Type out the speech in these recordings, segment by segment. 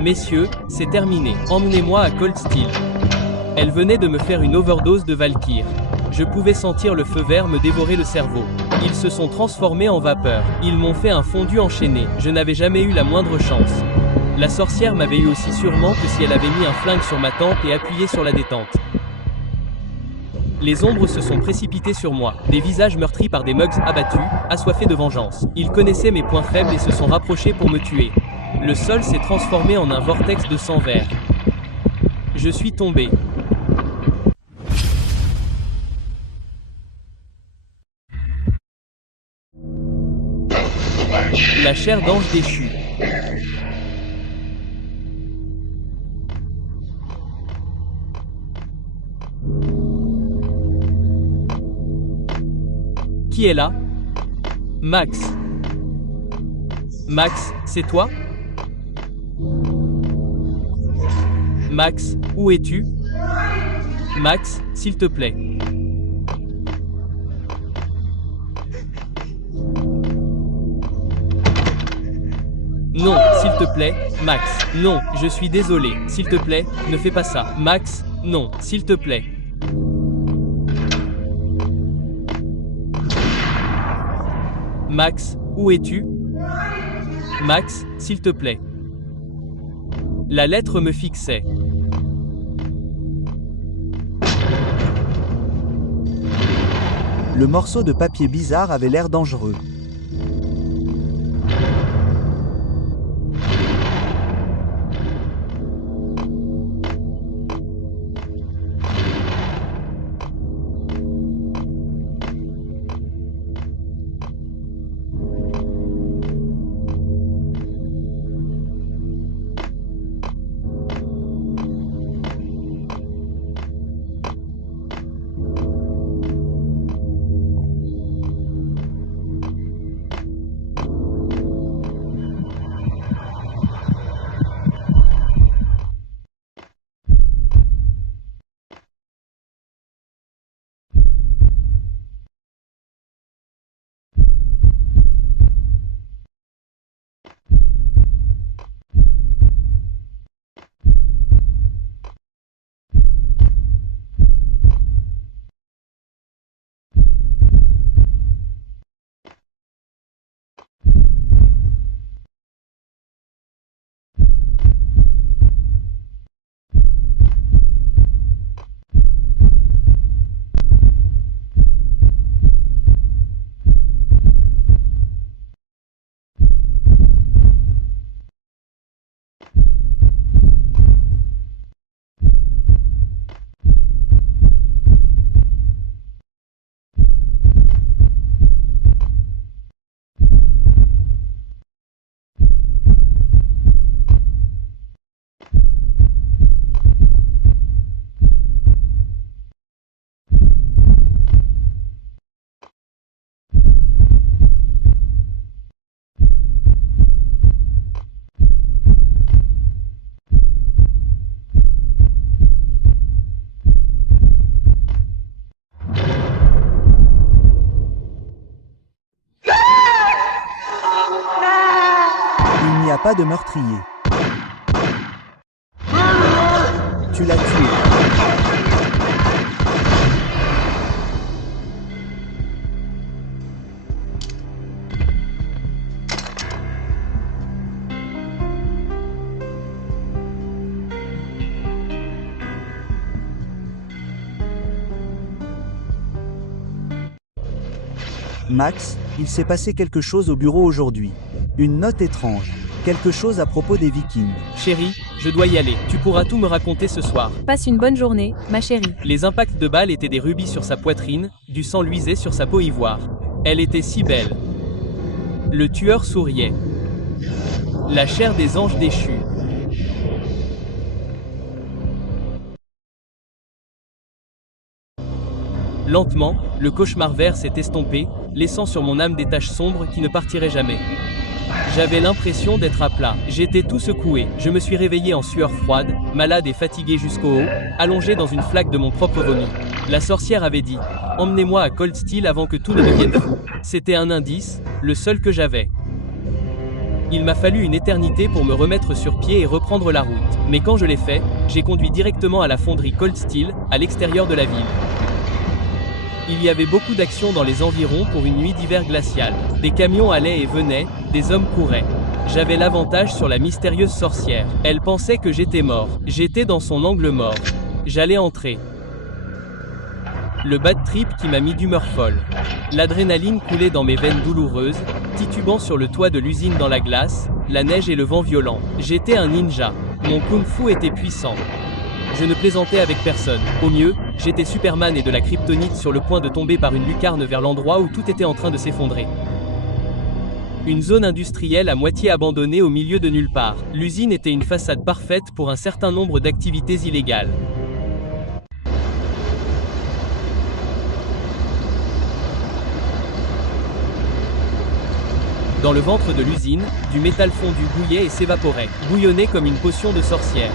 Messieurs, c'est terminé. Emmenez-moi à Cold Steel. Elle venait de me faire une overdose de Valkyr. Je pouvais sentir le feu vert me dévorer le cerveau. Ils se sont transformés en vapeur. Ils m'ont fait un fondu enchaîné. Je n'avais jamais eu la moindre chance. La sorcière m'avait eu aussi sûrement que si elle avait mis un flingue sur ma tempe et appuyé sur la détente. Les ombres se sont précipitées sur moi, des visages meurtris par des mugs abattus, assoiffés de vengeance. Ils connaissaient mes points faibles et se sont rapprochés pour me tuer. Le sol s'est transformé en un vortex de sang vert. Je suis tombé. La chair d'ange déchu. Qui est là? Max. Max, c'est toi? Max, où es-tu? Max, s'il te plaît. Non, s'il te plaît, Max. Non, je suis désolé. S'il te plaît, ne fais pas ça. Max, non, s'il te plaît. Max, où es-tu? Max, s'il te plaît. La lettre me fixait. Le morceau de papier bizarre avait l'air dangereux. Il n'y a pas de meurtrier. Tu l'as tué. Max, il s'est passé quelque chose au bureau aujourd'hui. Une note étrange. Quelque chose à propos des Vikings. Chérie, je dois y aller. Tu pourras tout me raconter ce soir. Passe une bonne journée, ma chérie. Les impacts de balles étaient des rubis sur sa poitrine, du sang luisait sur sa peau ivoire. Elle était si belle. Le tueur souriait. La chair des anges déchus. Lentement, le cauchemar vert s'est estompé, laissant sur mon âme des taches sombres qui ne partiraient jamais. J'avais l'impression d'être à plat. J'étais tout secoué. Je me suis réveillé en sueur froide, malade et fatigué jusqu'au haut, allongé dans une flaque de mon propre vomi. La sorcière avait dit « Emmenez-moi à Cold Steel avant que tout ne devienne fou ». C'était un indice, le seul que j'avais. Il m'a fallu une éternité pour me remettre sur pied et reprendre la route. Mais quand je l'ai fait, j'ai conduit directement à la fonderie Cold Steel, à l'extérieur de la ville. Il y avait beaucoup d'action dans les environs pour une nuit d'hiver glacial. Des camions allaient et venaient, des hommes couraient. J'avais l'avantage sur la mystérieuse sorcière. Elle pensait que j'étais mort. J'étais dans son angle mort. J'allais entrer. Le bad trip qui m'a mis d'humeur folle. L'adrénaline coulait dans mes veines douloureuses, titubant sur le toit de l'usine dans la glace, la neige et le vent violent. J'étais un ninja. Mon kung-fu était puissant. Je ne plaisantais avec personne. Au mieux, j'étais Superman et de la kryptonite sur le point de tomber par une lucarne vers l'endroit où tout était en train de s'effondrer. Une zone industrielle à moitié abandonnée au milieu de nulle part. L'usine était une façade parfaite pour un certain nombre d'activités illégales. Dans le ventre de l'usine, du métal fondu bouillait et s'évaporait, bouillonnait comme une potion de sorcière.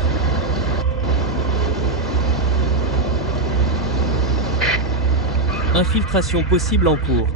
Infiltration possible en cours.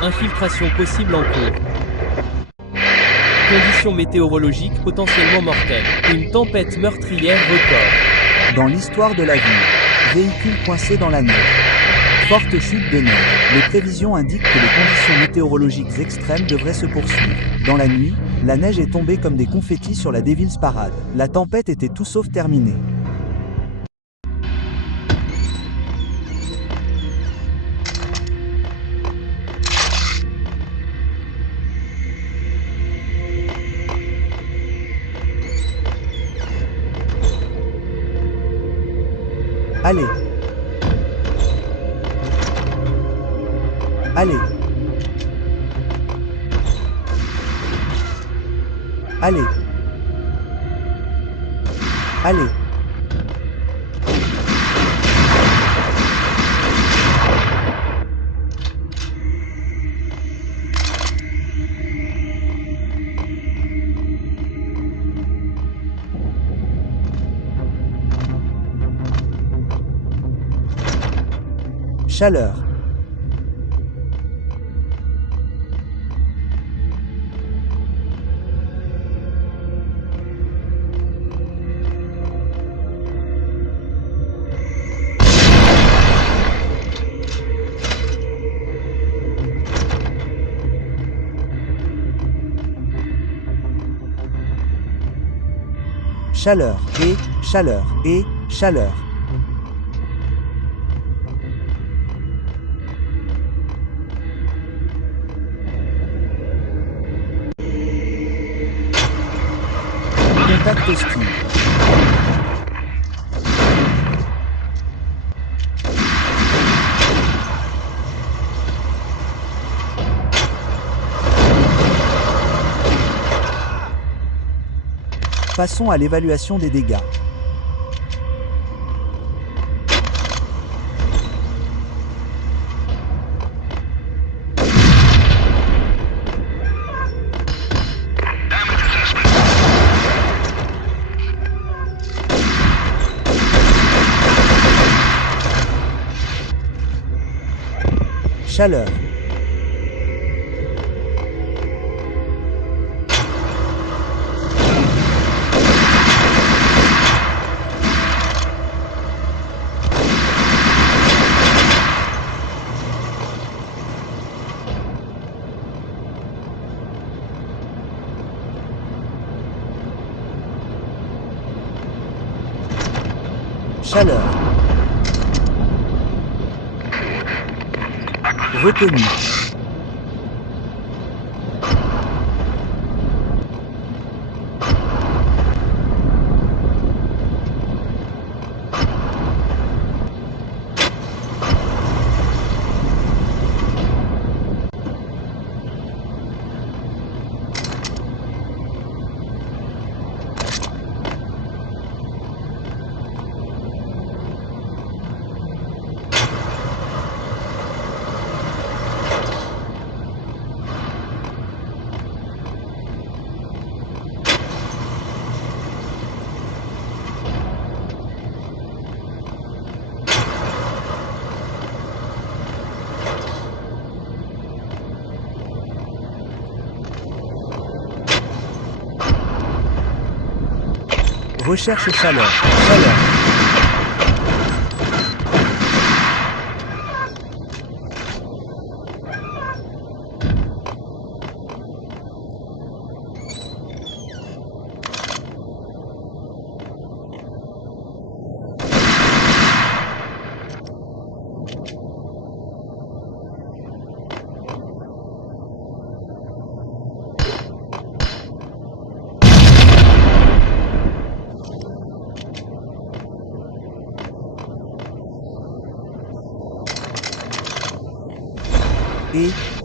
Infiltration possible en cours. Conditions météorologiques potentiellement mortelles. Une tempête meurtrière record. Dans l'histoire de la ville, véhicule coincé dans la neige. Forte chute de neige. Les prévisions indiquent que les conditions météorologiques extrêmes devraient se poursuivre. Dans la nuit, la neige est tombée comme des confettis sur la Devil's Parade. La tempête était tout sauf terminée. Allez. Allez. Allez. Allez. Chaleur. Chaleur et chaleur et chaleur. Contact hostile. Passons à l'évaluation des dégâts. Chaleur. Chaleur. Reconnu. Recherche chaleur. Chaleur.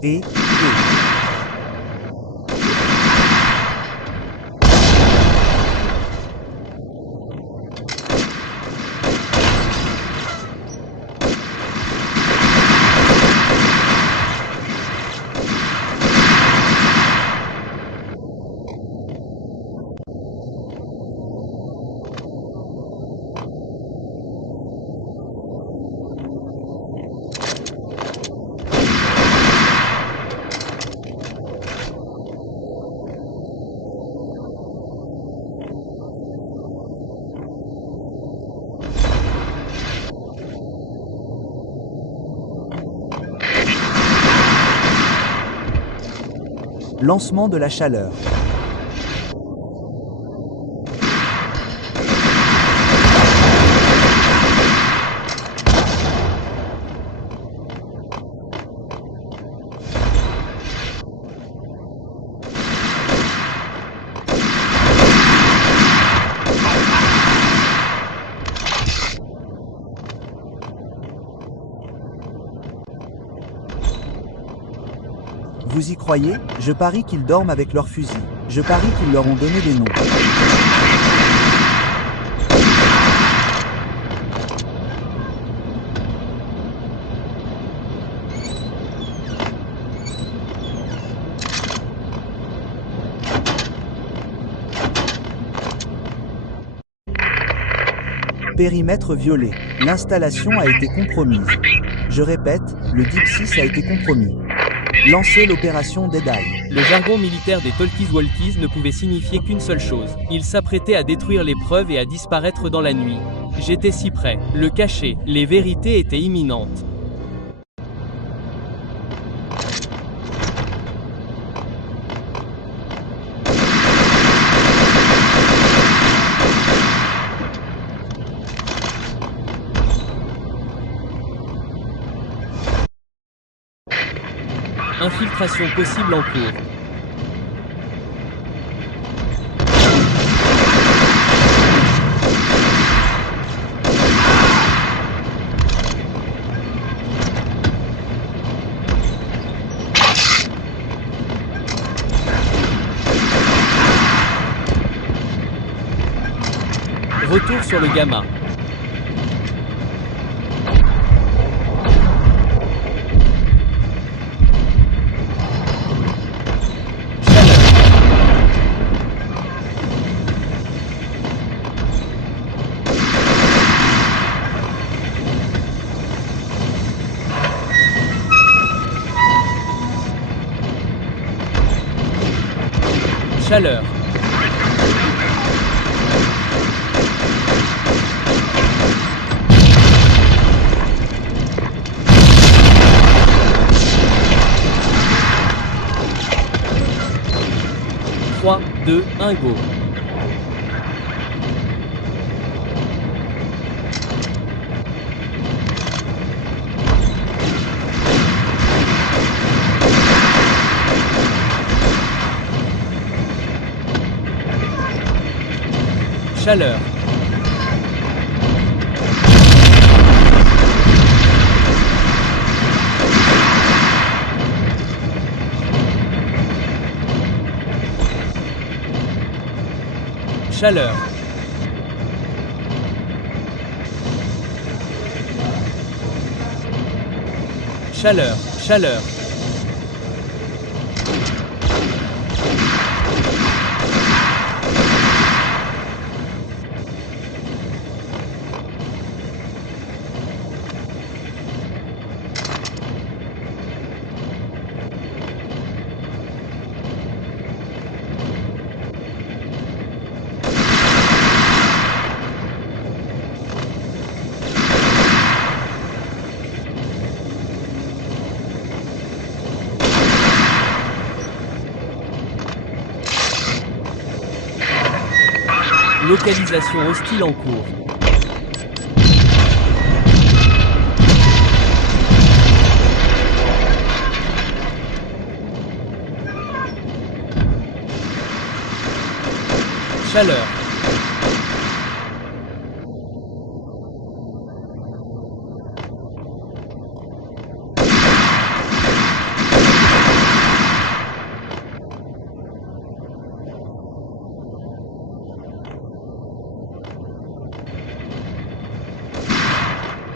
Et. Lancement de la chaleur. Vous y croyez? Je parie qu'ils dorment avec leurs fusils. Je parie qu'ils leur ont donné des noms. Périmètre violé. L'installation a été compromise. Je répète, le Deep 6 a été compromis. Lancez l'opération Dead Eye. Le jargon militaire des talkies-walkies ne pouvait signifier qu'une seule chose. Ils s'apprêtaient à détruire les preuves et à disparaître dans la nuit. J'étais si près. Le cacher. Les vérités étaient imminentes. Infiltration possible en cours. Retour sur le gamma. Chaleur. Trois, 2, 1, go. Chaleur. Chaleur. Chaleur, chaleur. Localisation hostile en cours. Chaleur.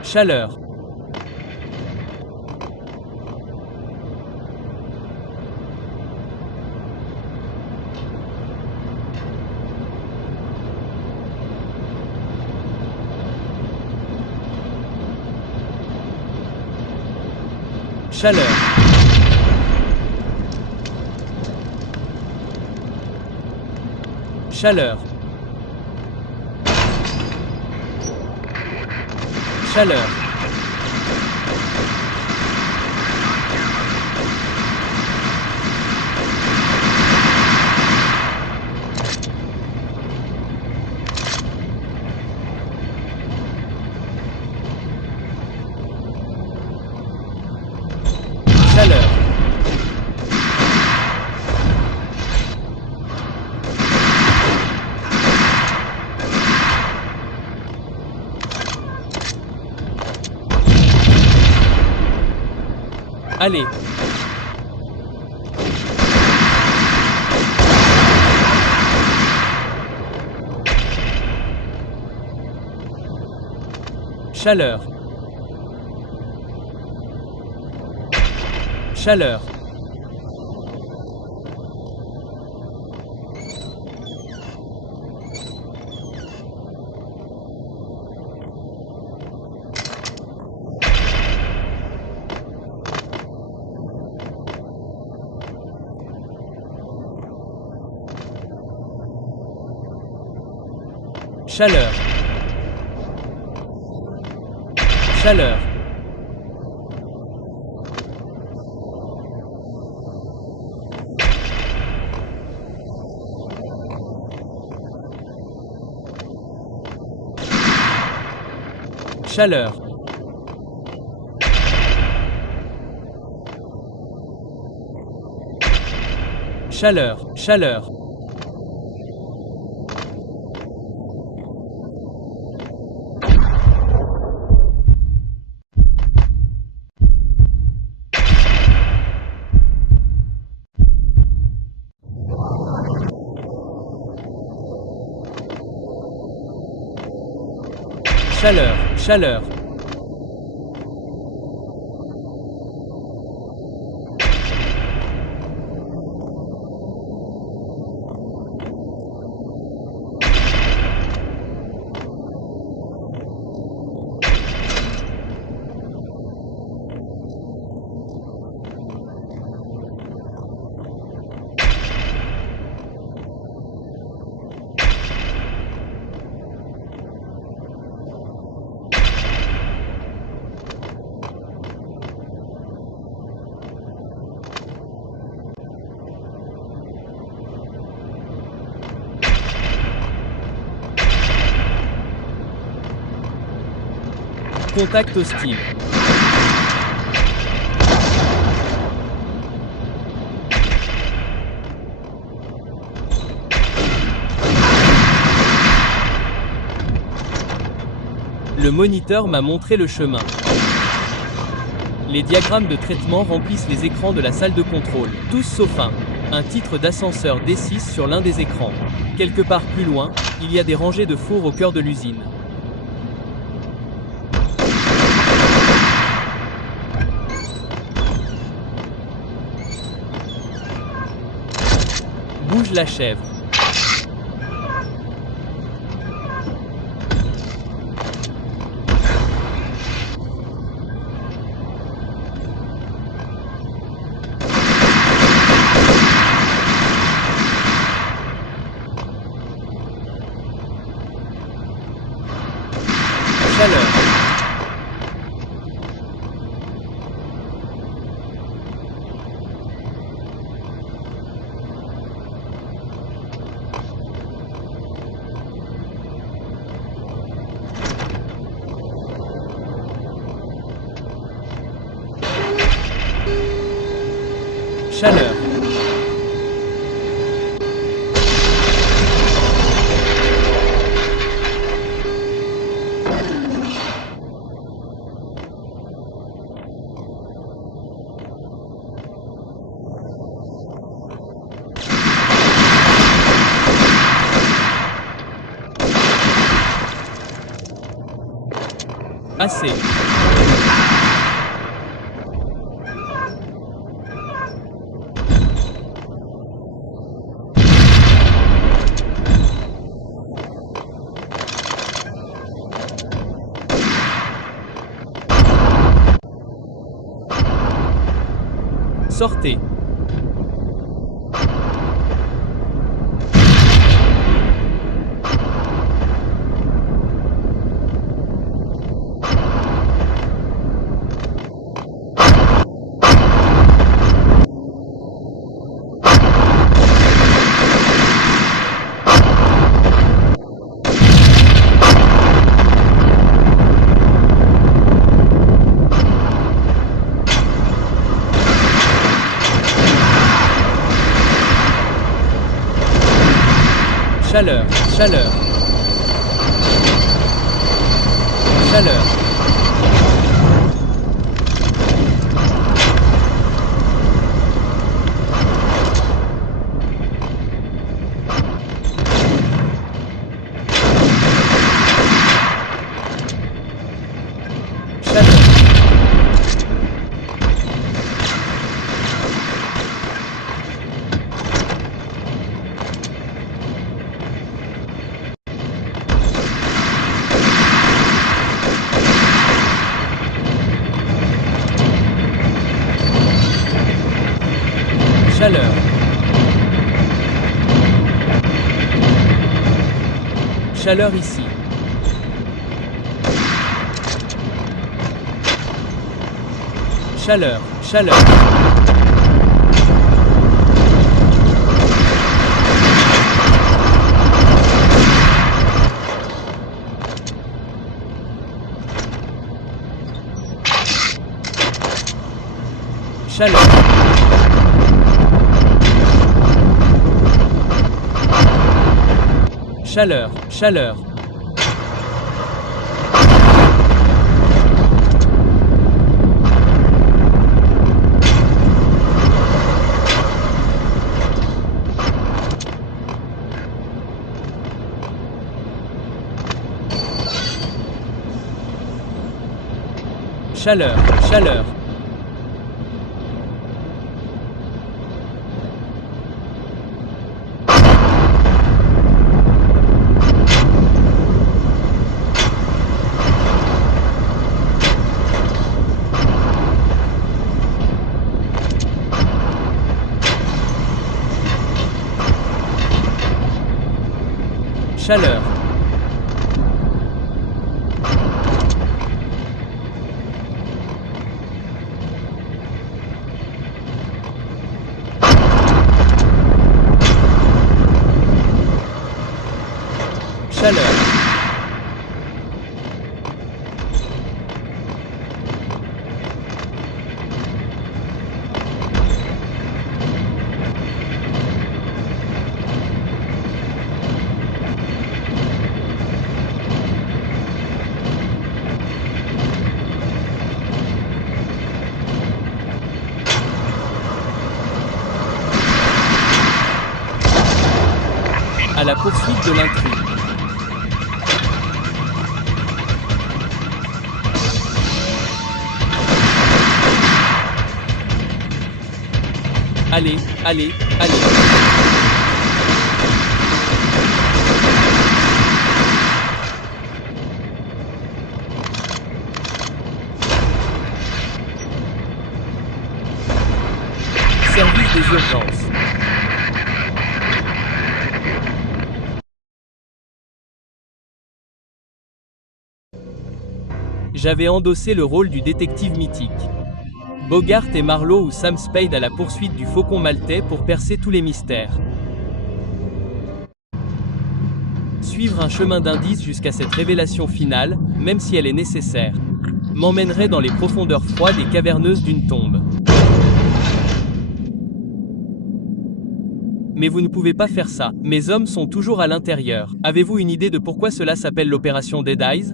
Chaleur. Chaleur. Chaleur. Chaleur. Chaleur. Allez. Chaleur. Chaleur. Chaleur. Chaleur. Chaleur. Chaleur. Chaleur. Chaleur. Chaleur. Contact hostile. Le moniteur m'a montré le chemin. Les diagrammes de traitement remplissent les écrans de la salle de contrôle, tous sauf un titre d'ascenseur D6 sur l'un des écrans. Quelque part plus loin, il y a des rangées de fours au cœur de l'usine. Bouge la chèvre. Chaleur. Chaleur. Assez. Sortez. Chaleur, chaleur. Chaleur. Chaleur. Chaleur ici. Chaleur, chaleur. Chaleur. Chaleur, chaleur. Chaleur, chaleur. Chaleur. Chaleur. À la poursuite de l'intrigue. Allez, allez, allez. Service des urgences. J'avais endossé le rôle du détective mythique. Bogart et Marlowe ou Sam Spade à la poursuite du faucon maltais pour percer tous les mystères. Suivre un chemin d'indice jusqu'à cette révélation finale, même si elle est nécessaire, m'emmènerait dans les profondeurs froides et caverneuses d'une tombe. Mais vous ne pouvez pas faire ça. Mes hommes sont toujours à l'intérieur. Avez-vous une idée de pourquoi cela s'appelle l'opération Dead Eyes?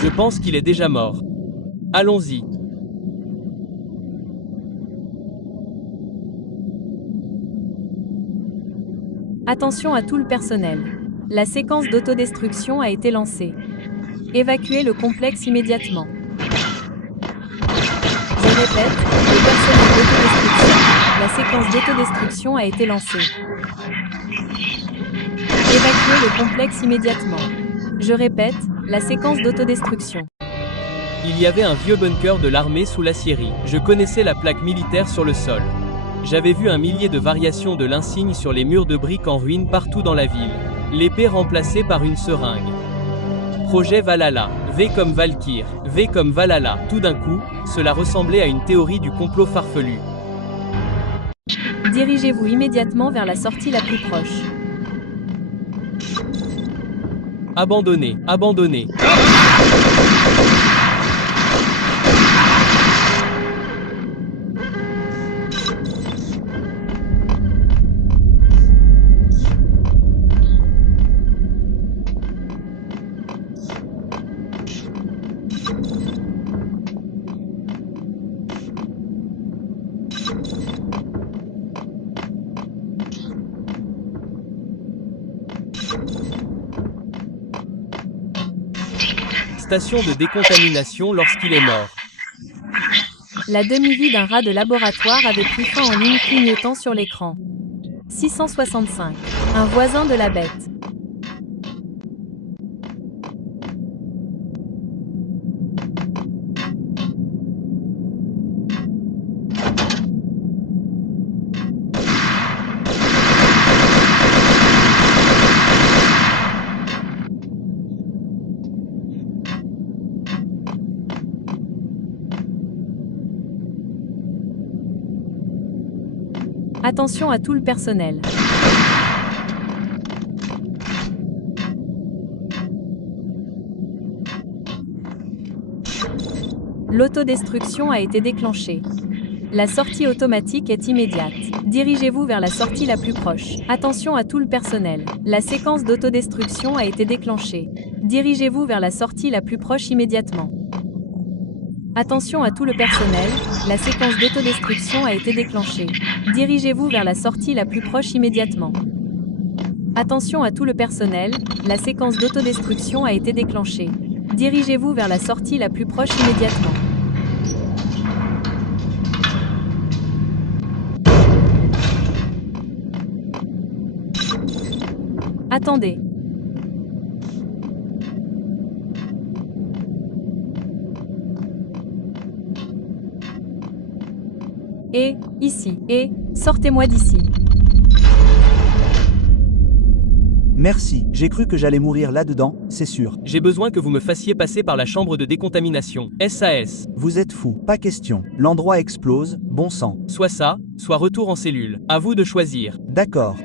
Je pense qu'il est déjà mort. Allons-y. Attention à tout le personnel. La séquence d'autodestruction a été lancée. Évacuez le complexe immédiatement. Je répète, le personnel d'autodestruction. La séquence d'autodestruction a été lancée. Évacuez le complexe immédiatement. Je répète, la séquence d'autodestruction. Il y avait un vieux bunker de l'armée sous la Syrie. Je connaissais la plaque militaire sur le sol. J'avais vu un millier de variations de l'insigne sur les murs de briques en ruine partout dans la ville. L'épée remplacée par une seringue. Projet Valhalla. V comme Valkyr. V comme Valhalla. Tout d'un coup, cela ressemblait à une théorie du complot farfelu. Dirigez-vous immédiatement vers la sortie la plus proche. Abandonné. Abandonné. Station de décontamination lorsqu'il est mort. La demi-vie d'un rat de laboratoire avait pris fin en ligne clignotant sur l'écran. 665. Un voisin de la bête. Attention à tout le personnel. L'autodestruction a été déclenchée. La sortie automatique est immédiate. Dirigez-vous vers la sortie la plus proche. Attention à tout le personnel. La séquence d'autodestruction a été déclenchée. Dirigez-vous vers la sortie la plus proche immédiatement. Attention à tout le personnel, la séquence d'autodestruction a été déclenchée. Dirigez-vous vers la sortie la plus proche immédiatement. Attention à tout le personnel, la séquence d'autodestruction a été déclenchée. Dirigez-vous vers la sortie la plus proche immédiatement. Attendez. Et, ici, et, sortez-moi d'ici. Merci, j'ai cru que j'allais mourir là-dedans, c'est sûr. J'ai besoin que vous me fassiez passer par la chambre de décontamination. SAS. Vous êtes fou, pas question. L'endroit explose, bon sang. Soit ça, soit retour en cellule. À vous de choisir. D'accord,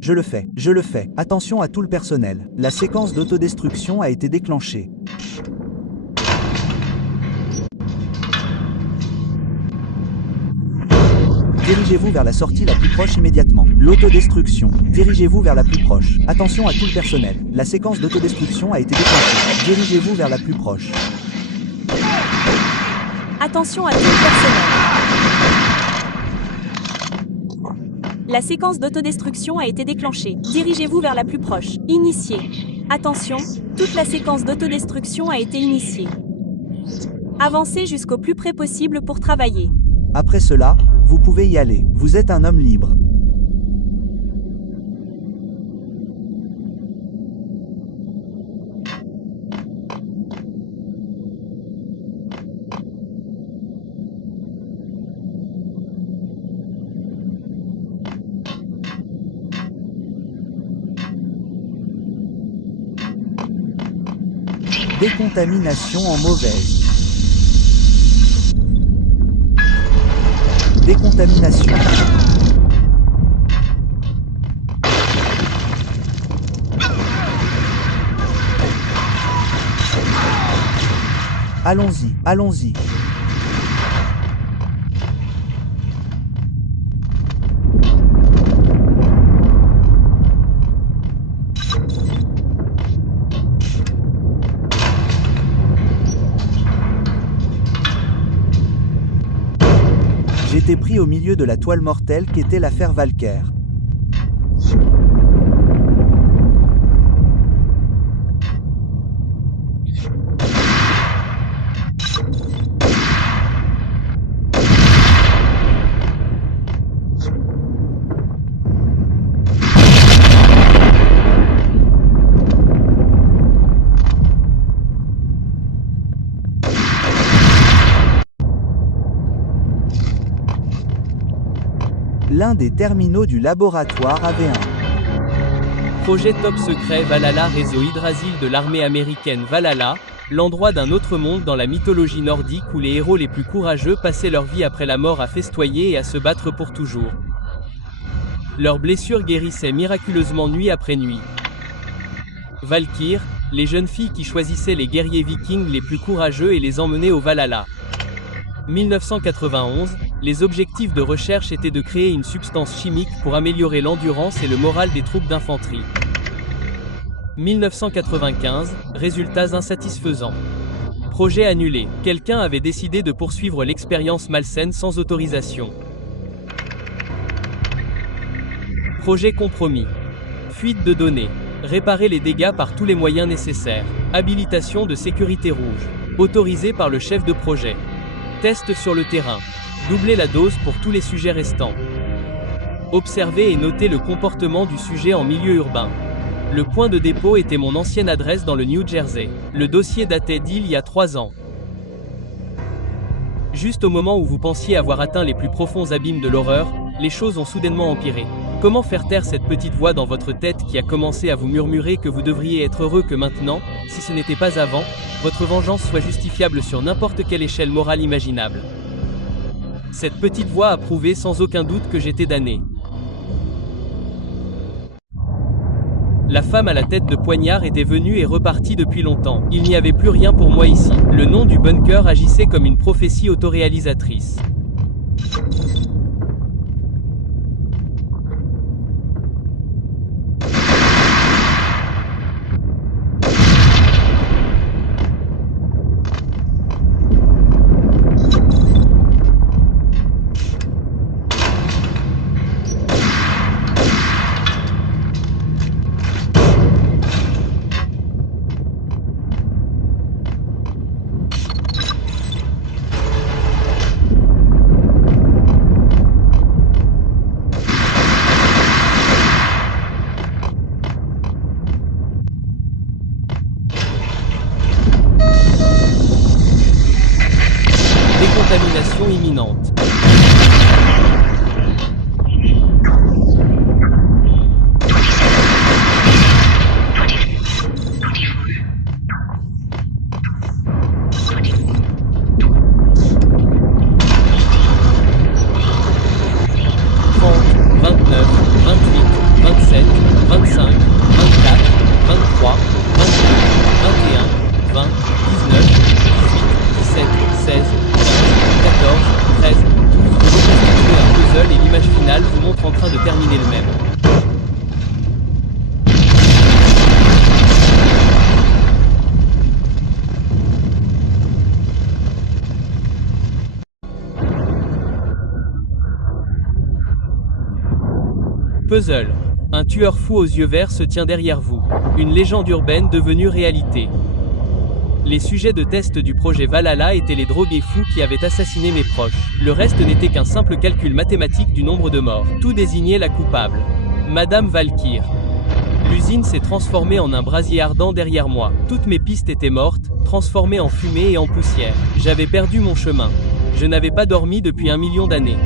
je le fais, Attention à tout le personnel. La séquence d'autodestruction a été déclenchée. Dirigez-vous vers la sortie la plus proche immédiatement. L'autodestruction. Dirigez-vous vers la plus proche. Attention à tout le personnel. La séquence d'autodestruction a été déclenchée. Dirigez-vous vers la plus proche. Attention à tout le personnel. La séquence d'autodestruction a été déclenchée. Dirigez-vous vers la plus proche. Initié. Attention, toute la séquence d'autodestruction a été initiée. Avancez jusqu'au plus près possible pour travailler. Après cela, vous pouvez y aller. Vous êtes un homme libre. Décontamination en mauvaise. Décontamination. Allons-y, allons-y. J'étais pris au milieu de la toile mortelle qu'était l'affaire Valker. L'un des terminaux du laboratoire avait un Projet top secret Valhalla, réseau Hydrasil de l'armée américaine Valhalla, l'endroit d'un autre monde dans la mythologie nordique où les héros les plus courageux passaient leur vie après la mort à festoyer et à se battre pour toujours. Leurs blessures guérissaient miraculeusement nuit après nuit. Valkyr, les jeunes filles qui choisissaient les guerriers vikings les plus courageux et les emmenaient au Valhalla. 1991, les objectifs de recherche étaient de créer une substance chimique pour améliorer l'endurance et le moral des troupes d'infanterie. 1995, résultats insatisfaisants. Projet annulé. Quelqu'un avait décidé de poursuivre l'expérience malsaine sans autorisation. Projet compromis. Fuite de données. Réparer les dégâts par tous les moyens nécessaires. Habilitation de sécurité rouge. Autorisé par le chef de projet. Test sur le terrain. Doubler la dose pour tous les sujets restants. Observer et noter le comportement du sujet en milieu urbain. Le point de dépôt était mon ancienne adresse dans le New Jersey. Le dossier datait d'il y a 3 ans. Juste au moment où vous pensiez avoir atteint les plus profonds abîmes de l'horreur, les choses ont soudainement empiré. Comment faire taire cette petite voix dans votre tête qui a commencé à vous murmurer que vous devriez être heureux que maintenant, si ce n'était pas avant, votre vengeance soit justifiable sur n'importe quelle échelle morale imaginable. Cette petite voix a prouvé sans aucun doute que j'étais damné. La femme à la tête de poignard était venue et repartie depuis longtemps. Il n'y avait plus rien pour moi ici. Le nom du bunker agissait comme une prophétie autoréalisatrice. Décontamination imminente. Vous montre en train de terminer le même. Puzzle. Un tueur fou aux yeux verts se tient derrière vous. Une légende urbaine devenue réalité. Les sujets de test du projet Valhalla étaient les drogués fous qui avaient assassiné mes proches. Le reste n'était qu'un simple calcul mathématique du nombre de morts. Tout désignait la coupable. Madame Valkyr. L'usine s'est transformée en un brasier ardent derrière moi. Toutes mes pistes étaient mortes, transformées en fumée et en poussière. J'avais perdu mon chemin. Je n'avais pas dormi depuis 1 million d'années.